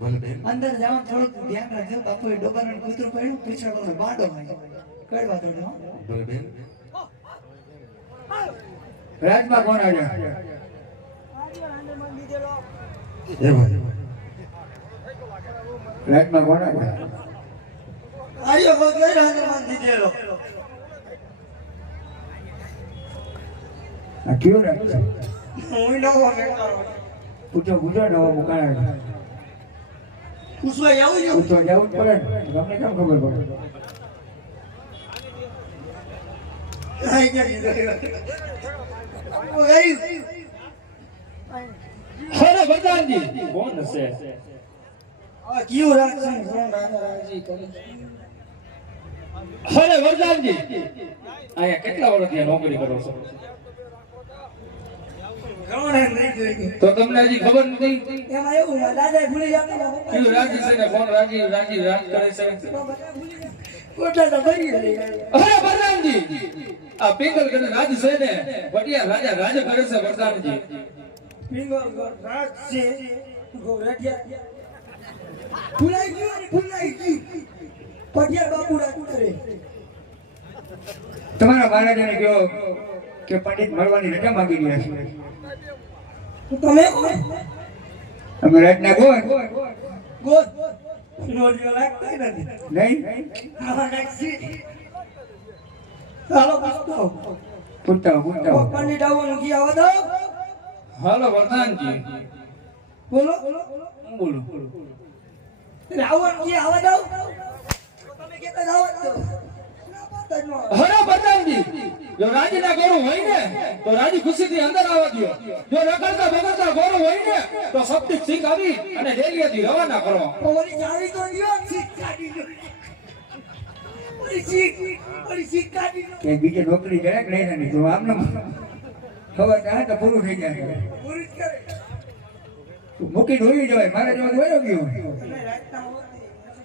ભલે બેન. અંદર જવાનું થોડુંક ધ્યાન રાખજો. બાપુએ ડોબાનું કૂતરું પડ્યું પીછળનો બાડો હોય કડવા થોડું ભલે બેન. રાજમાં કોણ આવ્યા? એ ભાઈ. રાજમાં કોણ આવ્યા? રાજામાં દીધેલો. આ કયો રાજ હું નવો પૂછો ગુજરાત નવો મુકાણા પૂછવા આવું છું? પૂછો જવું જ પડે તમને કેમ ખબર પડે? વરદાનજી કોણ હશે? કોણ રાજી કરે વરદાનજી અહીંયા કેટલા વર્ષથી આ નોકરી કરો છો. તો તમને હજી ખબર નથી? એમાં એવું દાદા ભૂલી જાતા કયું રાજી છે ને કોણ રાજી? રાજી રાજ કરે છે? કોટા તો ભરી ગઈ. અરે વરદાનજી આ પિંગલ કરીને રાજ છે ને? વટિયા રાજા રાજ કરે છે વરદાનજી પિંગલ ગોળ રાજ છે ગોરડિયા ભૂલાઈ ગયું ભૂલાઈ ગયું. પટિયા બાપુ રાજ કરે. તમારા મહારાજાને કહો કે પંડિત મળવાની રજા માંગી ગયા છે. તમે? અમે રાજના કોણ ગોદ રોડિયો લાગતા નથી. નહીં? આમાં ટેક્સી. હાલો પૂછતો. પૂછતા પૂછતા. પંડિત આવવાનું કી આવો દો હાલો વરદાનજી બોલો. હું બોલું? એટલે કી આવો દો તમે કહેતા જ આવો જ તો. ના પાડતા જ ન રાજીના ગોરું હોય ને તો રાજી ખુશીથી અંદર આવવા દો જો રખડતા બગડતા ગોરું હોય ને તો સપ્તિક સિંહ આવી અને ડેલીએથી રવાના કરો તો કાઢી કાઢી. કે બીજે નોકરી જરાક લઈને નહીં તો આમને ખબર થાય તો પૂરું થઈ જાય. પૂરી કરે. મૂકી ધોઈ જવાય. મારે જવા વયો ગયો.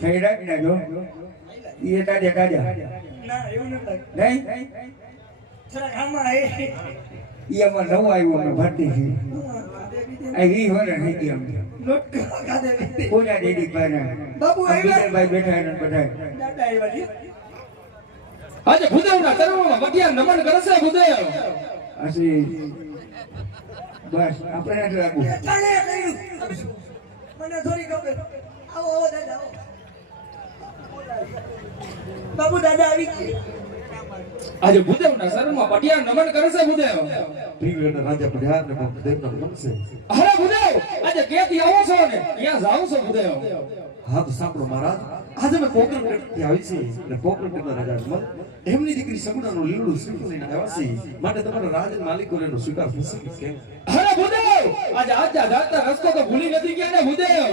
થઈ રાજના જો. એ તાજા તાજા. ના, એવું નથી નહીં થોડાક આમાં હે. એ અમાર નવું આવ્યું અમે ભરતી છે આ અમને. પૂજા દેદી પાસે આવ્યા? ભાઈ બેઠા એને બધા દાદા આવ્યા છે. આજે ભૂદેવના ચરણોમાં વટિયા નમન કરે છે ભૂદેવ હસી બસ આપણે નથી લાગુ મને થોડી ખબર. આવો, આવો દાદા, આવો. બાપુ દાદા આવી આજે ભૂદેવના શરણમાં પટિયા નમન કરે છે ભૂદેવ. પ્રિયના રાજા પટિયા ને પણ નમન ગમશે અરે ભૂદેવ આજે કેતી આવો છો ને? ત્યાં જાઓ છો ભૂદેવ. હા તો સાંભળો મહારાજ આજે મેં પોકરણગઢથી આવી છે અને પોકરણગઢના રાજા અજમલ એમની દીકરી સગુણાનું લીલું શ્રીફળ લઈને આવ્યા છે. માટે તમારો રાજ માલિકો એનો સ્વીકાર થશે કે કેમ? અરે ભૂદેવ આજે આજા જાતા રસ્તો તો ભૂલી નથી ગયા ને ભૂદેવ.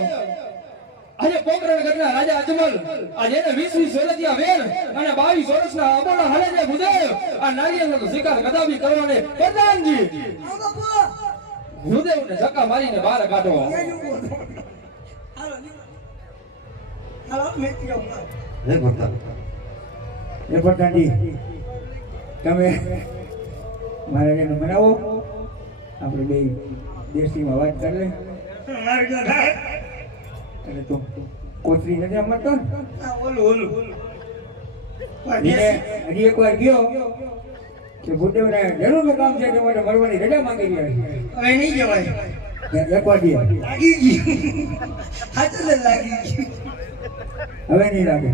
આજે પોકરણ ગઢના રાજા અજમલ આજે એને વીસ વીસ વર્ષથી વેર અને બાવીસ વર્ષના અબોલા હાલે છે ગુદેવ આ નારિયેળનો શિકાર કદાપી કરવાને પ્રધાનજી બાપુ. ધક્કા મારીને બહાર કાઢો જ. હે ભરતા એ પ્રધાનજી તમે મહારાજાને મનાવો આપણે બે દેશીમાં વાત કરી લે મારી જો થાય. અને તું કોથરી નથી મળતો આ ઓલું, ઓલું, ઓલું. હજી હજી ગયો કે ભૂદેવને જરૂરનું કામ છે તે માટે મળવાની રજા માંગી રહ્યા હવે નહીં જવાય. છે દે. લાગી ગયું હાચું લાગી ગયું હવે નહીં લાગે.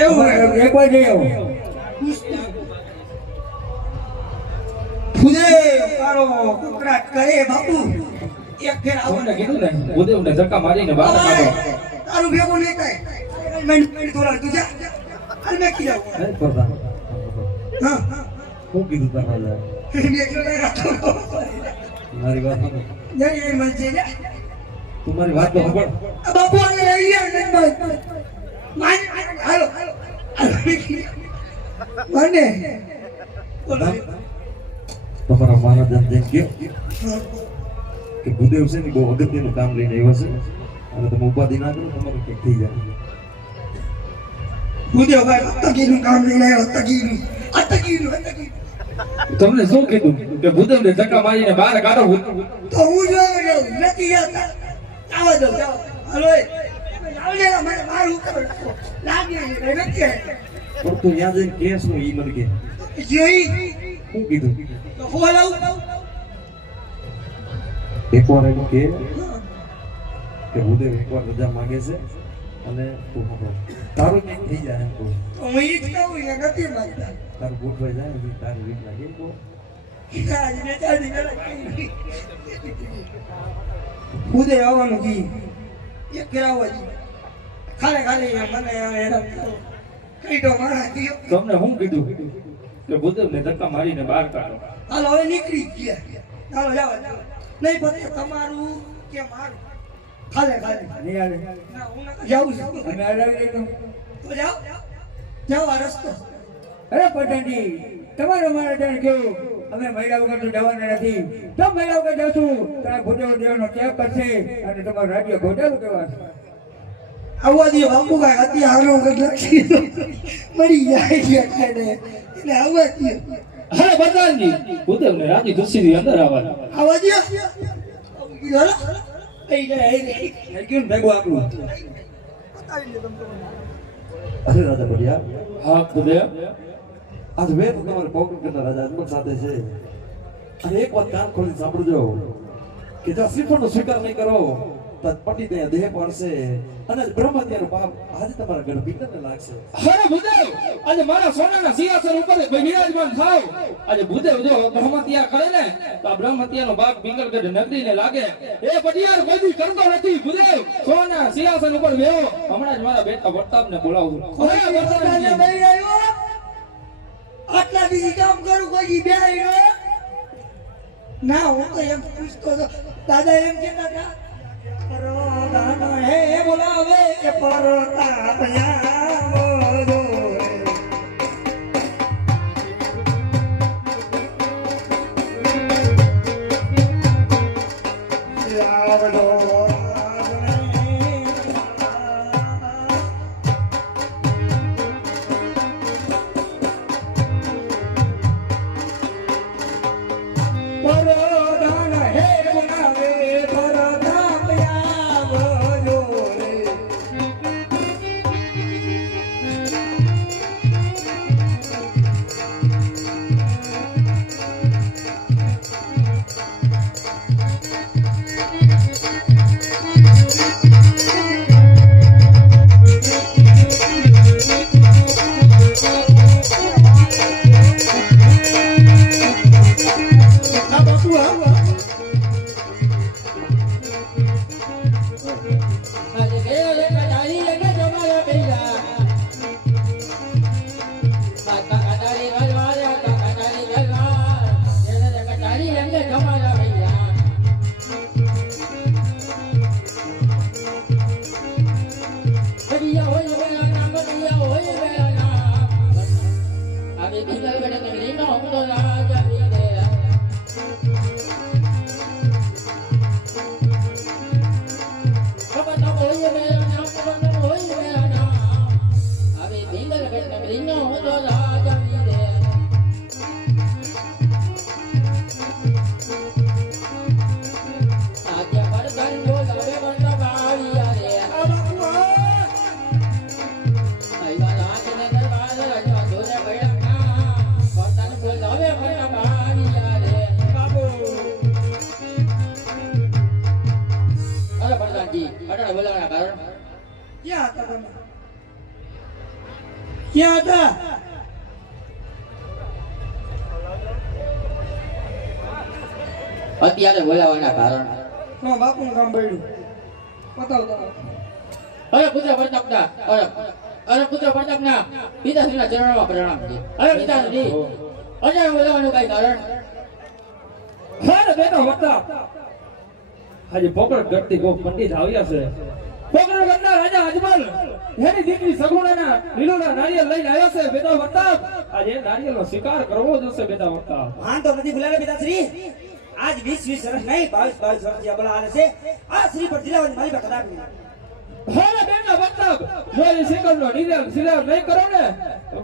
એવું હોય. એક વાર જઈ આવો. ફૂલે મારો કુકડાટ કરે બાપુ. એક ફેર આવો તમને કીધું ને ભૂદેવને ધક્કા મારીને બહાર કાઢો. તારું ભેગું નહીં થાય. મેં મેં તોરા તું જા. અરે મેં કીધું હે પ્રધાન હા. હું કીધું નહીં રાતો મારી વાત નહીં એ મજે જા તું મારી વાત તો સાંભળ. બાપુ આને લઈ ગયા ને માન હાલો. મને. તમારા મહારાજાને દેખ કહો કે ભૂદેવ છે ને બહુ અગત્યનું કામ લઈને આવ્યો છે. અને તમે ઉપાધિ ના કરો તમારું કંઈક થઈ જાય. ભૂદેવ અતકીનું કામ લઈને આવ્યો અતકીનું અતકીનું અતકીનું તમને શું કીધું? કે ભૂદેવને ધક્કા મારીને બહાર કાઢો. તો હું જાઉં નથી જતા આવા દો હલો. મને લાગે નથી પણ તું યાદ કેસનું ઈ મને કે. જોઈ શું કીધું? તો આવું એકવાર એમ કે કે ભૂદેવ એકવાર રજા માંગે છે અને તું તારું કંઈક થઈ જાય એમ કહું. હું ઈ જ કહું ને નથી માંગતા તારું ગોઠવાઈ જાય ને તારી રીત લાગે એમ કહું. ખુદે આવવાનું કી? એક કરાવો જી ખાલે ખાલે મને હેરાન મારા કયો તમને હું કીધું? કે ભૂદેવને ધક્કા મારીને બહાર કાઢો. હાલો હવે નીકળી ગયા. ચાલો જાવ જાઓ. નહીં પછી તમારું કે મારું. ખાલે ખાલે. નહીં આવે. ના હું જાઉં. છું. અમે હલાવી લઈશું તો. જાઓ. જાઓ આ રસ્તો. અરે પટેલજી તમારે મારા જાણ કેવું? અમે મહિલા વગર તો જવાના નથી. તો મહિલા વગર જશું ત્યારે ભૂદેવ દેવાનો ત્યાગ કરશે અને તમારું રાજ્ય ઘોટાળું કહેવાશે. આવવા દે બાપુ કાંઈ અતિ હારો વગર નાખી મરી જાય છે એટલે. એટલે આવવા દે. હા પ્રધાનજી ભૂદેવને રાજી ખુશીથી અંદર આવવાનું. આવવા દે. જાય થઈ ગયું ભેગું આપણું અરે રાજા બઢિયા હા ભૂદેવ આજ વેદ તમારે કોકણ કરતા રાજા અજમલ સાથે છે. અને એક વાત કાન ખોલી સાંભળજો કે જો શ્રીફળનો સ્વીકાર નહીં કરો તો પંડિત દેહ પાડશે અને બ્રહ્મત્યાનો પાપ આજે તમારા ઘર ભીતરને લાગશે. હરે ભૂદેવ! આજે મારા સોનાના સિંહાસન ઉપર વિરાજમાન થાવ આજે ભૂદેવ જો બ્રહ્મત્યા કરે ને તો આ બ્રહ્મત્યાનો બાપ પિંગલગઢ નગરીને લાગે. એ પટિયાર કોઈ કરતો નથી ભૂદેવ. સોના સિંહાસન ઉપર બેહો. હમણાં જ મારા બેટા પ્રતાપને બોલાવું. અરે રાજા પ્રધાનજી આટલા બીજી કામ કરું કોઈ બે ના હું તો એમ પૂછતો દાદા એમ કેતા હતા બોલાવે કે પરોતાપ આ બાપુ અત્યારે બોલાવાના કારણ. હા બાપુનું કામ પડ્યું અરે પુત્ર પ્રતાપના અરે અરે પુત્ર પ્રતાપના પિતાશ્રીના ચરણોમાં પ્રણામ છે. અરે પિતાશ્રી અત્યારે બોલાવાનું કઈ કારણ? હા બેટા પ્રતાપ આજે પોકળ ગઢથી કોક પંડિત આવ્યા છે. પોકળ ગઢના રાજા અજમલ એની દીકરી સગુણાના લીલોડા નારિયેલ લઈને આવ્યા છે. બેટા પ્રતાપ આજે નારિયેલનો શિકાર કરવો જોશે બેટા વક્તા હા તો નથી ભૂલાને પિતાશ્રી. આજ વીસ વીસ વર્ષ નહીં બાવીસ બાવીસ વર્ષ જે બોલાવાના છે. આ શ્રી પર જિલ્લાવાની મારી પાસે કદાચ નહીં. હા બેટા પ્રતાપ જો એ નિર્ણય શિકાર નહીં કરો ને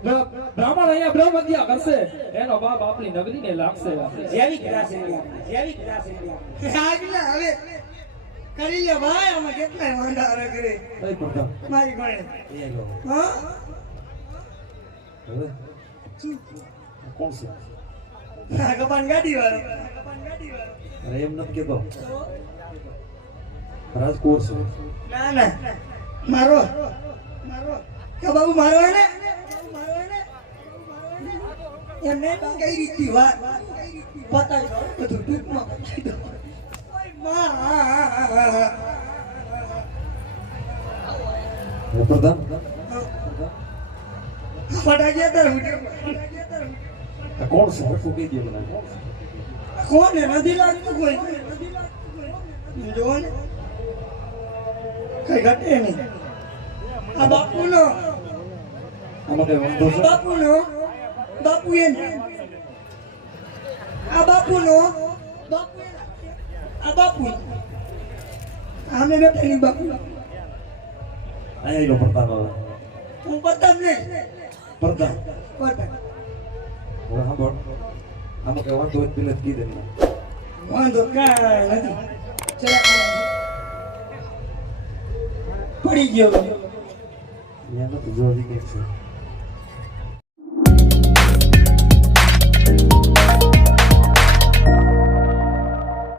બ્ર- બ્રાહ્મણ અહીંયા બ્રહ્મ હત્યા કરશે. એનો બાપ આપણી નગરીને લાગશે. જેવી ગ્લાસ ઇન્ડિયા જેવી ગ્લાસ ઇન્ડિયા આગલા હવે કરી લે ભાઈ અમે કેટલા વાંધા કરે. એ મારી ગણે હા? કોણ છે? આ કપાન ગાડી વાળો. કપાન ગાડી વાળો અરે એમ નથી કેતો. રાજ કોર્સ ના ના. મારો. મારો. કે બાબુ મારો ને મારો ને? એમને કઈ રીતની વાત? બતાવી બધું ટૂંકમાં બતાવી દો પ્રધાન? તાર કોણ છે? હરખું કહી દે મને કોણ નથી લાગતું કોઈ. જોવાને કઈ ઘટે નહીં. આ બાપુનો. આમાં કઈ વાંધો છે? બાપુનો. બાપુ એમ આ બાપુનો. બાપુ આ બાપુ આમે બેઠા ની બાપુ લો પ્રધાન હવે. હું પડતા નહીં પડતા પતંગ હવે સાંભળ આમાં કઈ વાંધો પેલા જ દે મને. વાંધો કાંઈ નથી. પડી ગયો. અહીંયા નથી જઈ છે.